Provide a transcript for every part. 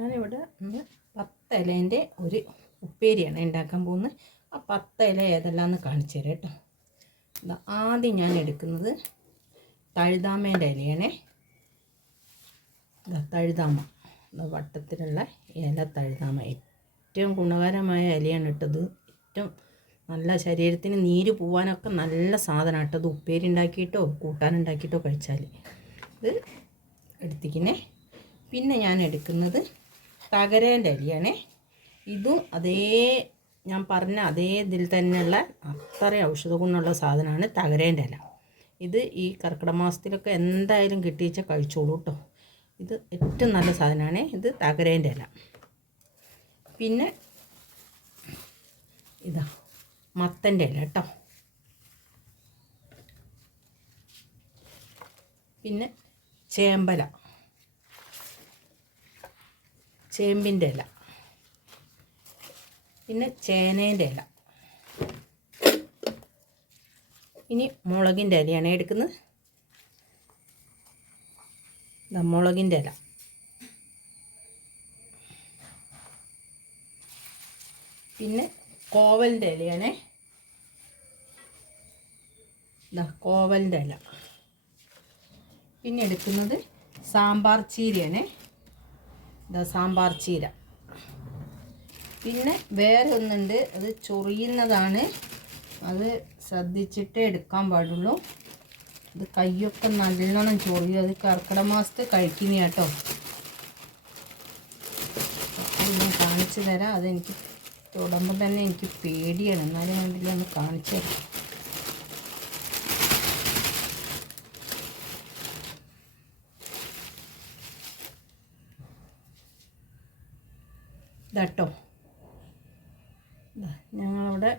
ഞാനിവിടെ ഇന്ന് പത്തിലേന്റെ ഒരു ഉപ്പേരിയാണ് ഉണ്ടാക്കാൻ പോകുന്നത്. ആ പത്തില ഏതെല്ലാമെന്ന് കാണിച്ചു തരാം കേട്ടോ. ഇതാ ആദ്യം ഞാൻ എടുക്കുന്നത് തഴുതാമേന്റെ ഇലയാണേ. ഇതാ തഴുതാമ വട്ടത്തിലുള്ള ഇല തഴുതാമ ഏറ്റവും ഗുണകരമായ ഇലയാണ് ഇട്ടത് ഏറ്റവും നല്ല ശരീരത്തിന് നീര് പോവാനൊക്കെ നല്ല സാധനമാണ് ഇട്ടത് ഉപ്പേരി ഉണ്ടാക്കിയിട്ടോ കൂട്ടാനുണ്ടാക്കിയിട്ടോ കഴിച്ചാൽ ഇത് എടുത്തിക്കുന്നേ പിന്നെ ഞാൻ എടുക്കുന്നത് തകരേന്റെ അരിയാണേ. ഇതും അതേ ഞാൻ പറഞ്ഞ അതേ ഇതിൽ തന്നെയുള്ള അത്രയും ഔഷധ ഗുണമുള്ള സാധനമാണ് തകരേന്റെ ഇല. ഇത് ഈ കർക്കിടക മാസത്തിലൊക്കെ എന്തായാലും കിട്ടിയിച്ചാൽ കഴിച്ചോളൂ കേട്ടോ ഇത് ഏറ്റവും നല്ല സാധനമാണ് ഇത് തകരേന്റെ ഇല. പിന്നെ ഇതാ മത്തന്റെ ഇല കേട്ടോ പിന്നെ ചേമ്പല. ചേമ്പിന്റെ ഇല. പിന്നെ ചേനേന്റെ ഇല. ഇനി മുളകിന്റെ ഇലയാണ് എടുക്കുന്നത്. മുളകിന്റെ ഇല. പിന്നെ കോവലിന്റെ ഇലയാണേ. ഇതാ കോവലിന്റെ ഇല. പിന്നെ എടുക്കുന്നത് സാമ്പാർ ചീരയാണേ. ഇതാ സാമ്പാർ ചീര. പിന്നെ വേറെ ഒന്നുണ്ട് അത് ചൊറിയുന്നതാണ്. അത് ശ്രദ്ധിച്ചിട്ടേ എടുക്കാൻ പാടുള്ളൂ. ഇത് കൈയൊക്കെ നല്ലോണം ചൊറിയും. അത് കർക്കിടക മാസത്തെ കഴിക്കുന്ന കേട്ടോ. ഞാൻ കാണിച്ചു തരാം. അതെനിക്ക് തൊടുമ്പോൾ തന്നെ എനിക്ക് പേടിയാണ്. എന്നാലും വേണ്ടില്ല ഒന്ന് കാണിച്ചു തരാം. ഇതാട്ടോ. ഞങ്ങളവിടെ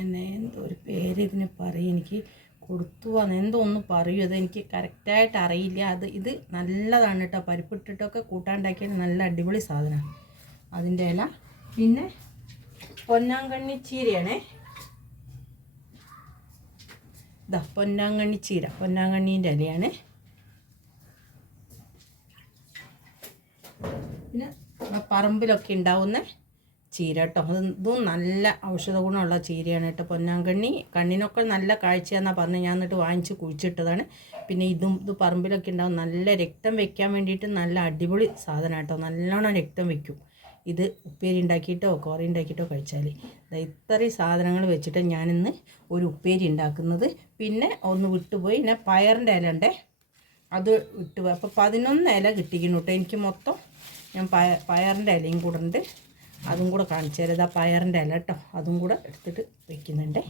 എന്നെ എന്തോ ഒരു പേര് ഇതിന് പറയും എനിക്ക് കൊടുത്തു വന്ന് എന്തോ ഒന്ന് പറയൂ. അത് എനിക്ക് കറക്റ്റായിട്ട് അറിയില്ല. അത് ഇത് നല്ലതാണ് കേട്ടോ. പരിപ്പിട്ടിട്ടൊക്കെ കൂട്ടാണ്ടാക്കിയാൽ നല്ല അടിപൊളി സാധനമാണ്. അതിന്റെ ഇല പിന്നെ പൊന്നാങ്കണ്ണി ചീരയാണേ. ഇതാ പൊന്നാങ്കണ്ണി ചീര പൊന്നാങ്കണ്ണീന്റെ ഇലയാണ് പിന്നെ നമ്മുടെ പറമ്പിലൊക്കെ ഉണ്ടാവുന്ന ചീര കേട്ടോ ഇതും നല്ല ഔഷധ ഗുണമുള്ള ചീരയാണ് കേട്ടോ. പൊന്നാങ്കണ്ണി. കണ്ണിനൊക്കെ നല്ല കാഴ്ചയാണെന്നാണ് പറഞ്ഞത് ഞാൻ എന്നിട്ട് വാങ്ങിച്ച് കുഴിച്ചിട്ടതാണ്. പിന്നെ ഇതും ഇത് പറമ്പിലൊക്കെ ഉണ്ടാവും. നല്ല രക്തം വെക്കാൻ വേണ്ടിയിട്ട് നല്ല അടിപൊളി സാധനം കേട്ടോ. നല്ലോണം രക്തം വെക്കും. ഇത് ഉപ്പേരി ഉണ്ടാക്കിയിട്ടോ കോറി ഉണ്ടാക്കിയിട്ടോ കഴിച്ചാൽ ഇത്രയും സാധനങ്ങൾ വെച്ചിട്ട് ഞാനിന്ന് ഒരു ഉപ്പേരി ഉണ്ടാക്കുന്നത്. പിന്നെ ഒന്ന് വിട്ടുപോയി. പിന്നെ പയറിന്റെ ഇല ഉണ്ടേ അത് വിട്ടുപോയി അപ്പോൾ പതിനൊന്ന് ഇല കിട്ടിക്കുന്നു കേട്ടോ. എനിക്ക് മൊത്തം ഞാൻ പയ പയറിന്റെ ഇലയും കൂടെ ഉണ്ട് അതും കൂടെ കാണിച്ചു തരാം. ഇതാ പയറിന്റെ ഇല കേട്ടോ അതും കൂടെ എടുത്തിട്ട് വയ്ക്കുന്നുണ്ട്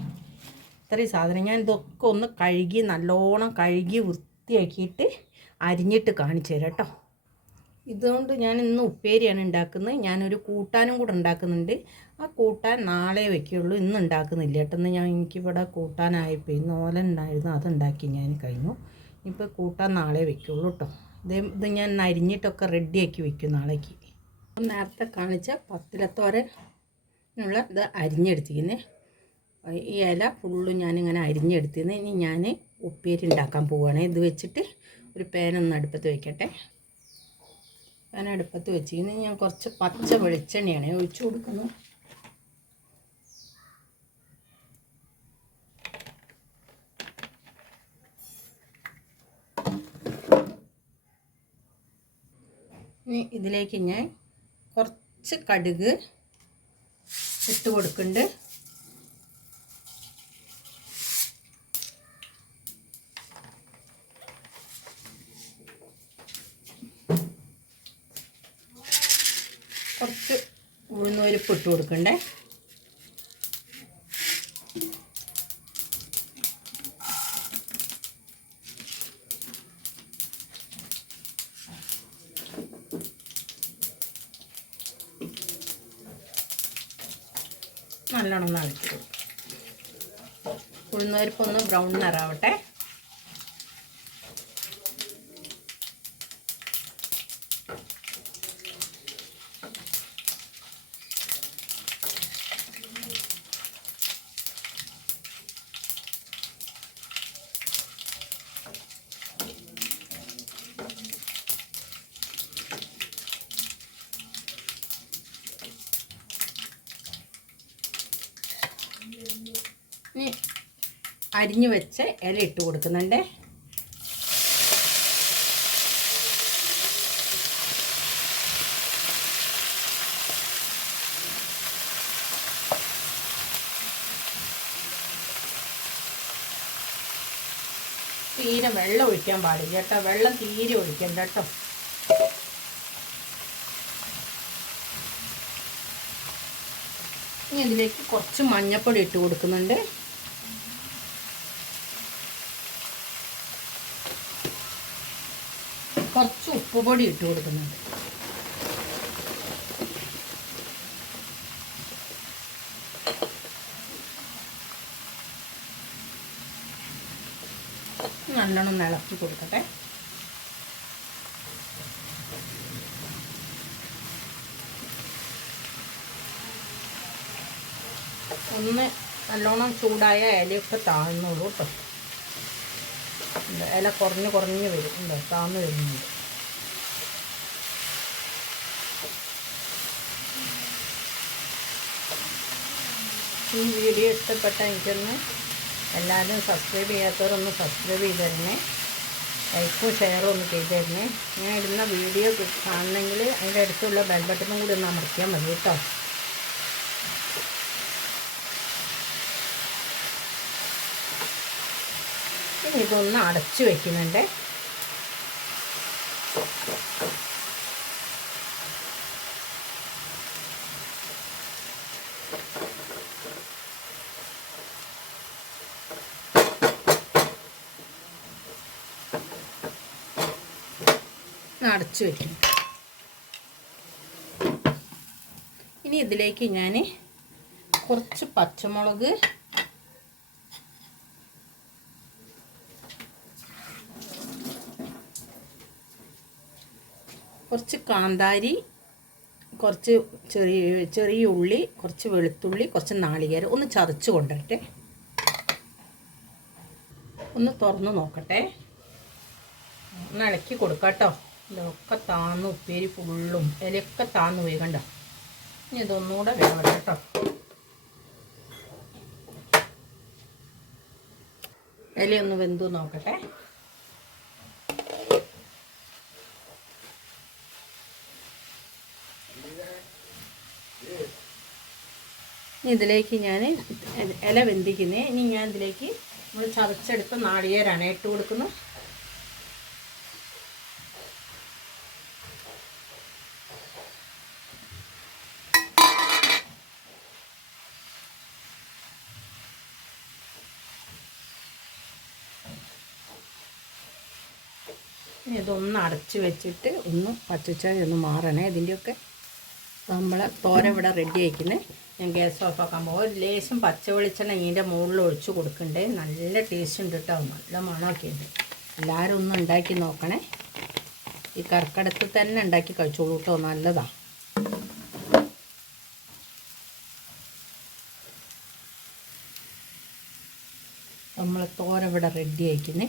ഇത്രയും സാധനം ഞാൻ ഇതൊക്കെ ഒന്ന് കഴുകി നല്ലോണം കഴുകി വൃത്തിയാക്കിയിട്ട് അരിഞ്ഞിട്ട് കാണിച്ചു തരാം കേട്ടോ ഇതുകൊണ്ട് ഞാൻ ഇന്ന് ഉപ്പേരിയാണ് ഉണ്ടാക്കുന്നത്. ഞാനൊരു കൂട്ടാനും കൂടെ ഉണ്ടാക്കുന്നുണ്ട്. ആ കൂട്ടാൻ നാളെ വെക്കുകയുള്ളൂ ഇന്ന് ഉണ്ടാക്കുന്നില്ല കേട്ടെന്ന് ഞാൻ എനിക്കിവിടെ കൂട്ടാനായപ്പോൾ ഇന്ന് ഓല ഉണ്ടായിരുന്നു. അതുണ്ടാക്കി ഞാൻ കഴിഞ്ഞു. ഇപ്പോൾ കൂട്ടാൻ നാളെ വെക്കുകയുള്ളൂ കേട്ടോ ഇത് ഇത് ഞാൻ അരിഞ്ഞിട്ടൊക്കെ റെഡിയാക്കി വെക്കും നാളേക്ക്. നേരത്തെ കാണിച്ച പത്തിലത്തോരനുള്ള ഇത് അരിഞ്ഞെടുത്തിരിക്കുന്നത് ഈ ഇല ഫുള്ളും ഞാനിങ്ങനെ അരിഞ്ഞെടുത്തിരുന്നു. ഇനി ഞാൻ ഉപ്പേരി ഉണ്ടാക്കാൻ പോവുകയാണ് ഇത് വെച്ചിട്ട് ഒരു പേനൊന്ന് അടുപ്പത്ത് വയ്ക്കട്ടെ പാൻ അടുപ്പത്ത് വെച്ചിരിക്കുന്നത് ഞാൻ കുറച്ച് പച്ച വെളിച്ചെണ്ണയാണ് ഒഴിച്ചു കൊടുക്കുന്നത് ഇനി ഇതിലേക്ക് ഞാൻ കുറച്ച് കടുക് ഇട്ട് കൊടുക്കുന്നുണ്ട്. കുറച്ച് ഉഴുന്നൂരിപ്പ് ഇട്ട് കൊടുക്കണ്ടേ നല്ലോണം ഒന്ന് അഴിച്ചു കൊടുക്കും ഉഴുന്നുപരിപ്പ് ഒന്ന് ബ്രൗൺ നിറാവട്ടെ. അരിഞ്ഞു വെച്ച ഇല ഇട്ട് കൊടുക്കുന്നുണ്ട്. തീരെ വെള്ളം ഒഴിക്കാൻ പാടില്ല കേട്ടോ. വെള്ളം തീരെ ഒഴിക്കണ്ട കേട്ടോ. ഇനി ഇതിലേക്ക് കുറച്ച് മഞ്ഞപ്പൊടി ഇട്ട് കൊടുക്കുന്നുണ്ട് കുറച്ച് ഉപ്പുപൊടി ഇട്ട് കൊടുക്കുന്നുണ്ട്. നല്ലോണം ഇളക്കി കൊടുക്കട്ടെ. ഒന്ന് നല്ലോണം ചൂടായ ഇലയൊക്കെ താഴ്ന്നുള്ളൂ കേട്ടോ. ഇല കുറഞ്ഞ് കുറഞ്ഞ് വരും. താഴ്ന്നു വരുന്നുണ്ട്. ഈ വീഡിയോ ഇഷ്ടപ്പെട്ട എനിക്കൊന്ന് എല്ലാവരും സബ്സ്ക്രൈബ് ചെയ്യാത്തവരൊന്ന് സബ്സ്ക്രൈബ് ചെയ്ത് തരണേ ലൈക്കും ഷെയറും ഒന്ന് ചെയ്ത് തരണേ ഞാൻ ഇടുന്ന വീഡിയോ കാണണമെങ്കിൽ അതിന്റെ അടുത്തുള്ള ബെൽ ബട്ടണും കൂടി ഒന്ന് അമർത്തിയാൽ മതി കേട്ടോ. ഇനി ഇതൊന്ന് അടച്ചു വെക്കുന്നുണ്ട്. അടച്ചു വെക്കും ഇനി ഇതിലേക്ക് ഞാൻ കുറച്ച് പച്ചമുളക് കുറച്ച് കാന്താരി കുറച്ച് ചെറിയ ചെറിയ ഉള്ളി കുറച്ച് വെളുത്തുള്ളി കുറച്ച് നാളികേരം ഒന്ന് ചതച്ച് കൊണ്ടുവരട്ടെ. ഒന്ന് തുറന്ന് നോക്കട്ടെ. ഒന്ന് ഇളക്കി കൊടുക്കാം കേട്ടോ ഇതൊക്കെ താന്ന് ഉപ്പേരി ഫുള്ളും ഇലയൊക്കെ താന്ന് പോയി കണ്ട? ഇനി ഇതൊന്നുകൂടെ വേണം കേട്ടോ. ഇലയൊന്ന് വെന്തു നോക്കട്ടെ. ഇതിലേക്ക് ഞാൻ ഇല വെന്തിക്കുന്നത് ഇനി ഞാൻ ഇതിലേക്ക് നമ്മൾ ചതച്ചെടുത്ത നാളികേരാണ് ഇട്ട് കൊടുക്കുന്നത്. ഇനി ഇതൊന്ന് അടച്ച് വെച്ചിട്ട് ഒന്ന് പച്ചച്ചായ ഒന്ന് മാറണേ. ഇതിന്റെയൊക്കെ നമ്മൾ തോര ഇവിടെ റെഡി ആയിക്കുന്നത് ഞാൻ ഗ്യാസ് ഓഫ് ആക്കാൻ പോകും ഒരു ലേശം പച്ച വെളിച്ചെണ്ണ ഇതിന്റെ മുകളിൽ ഒഴിച്ച് കൊടുക്കണ്ടേ. നല്ല ടേസ്റ്റ് ഉണ്ട് കേട്ടോ നല്ല മണമൊക്കെ ഉണ്ട് എല്ലാവരും ഒന്ന് ഉണ്ടാക്കി നോക്കണേ. ഈ കർക്കടത്ത് തന്നെ ഉണ്ടാക്കി കഴിച്ചോളൂ കേട്ടോ നല്ലതാണ് നമ്മൾ തോര ഇവിടെ റെഡി ആയിക്കുന്നേ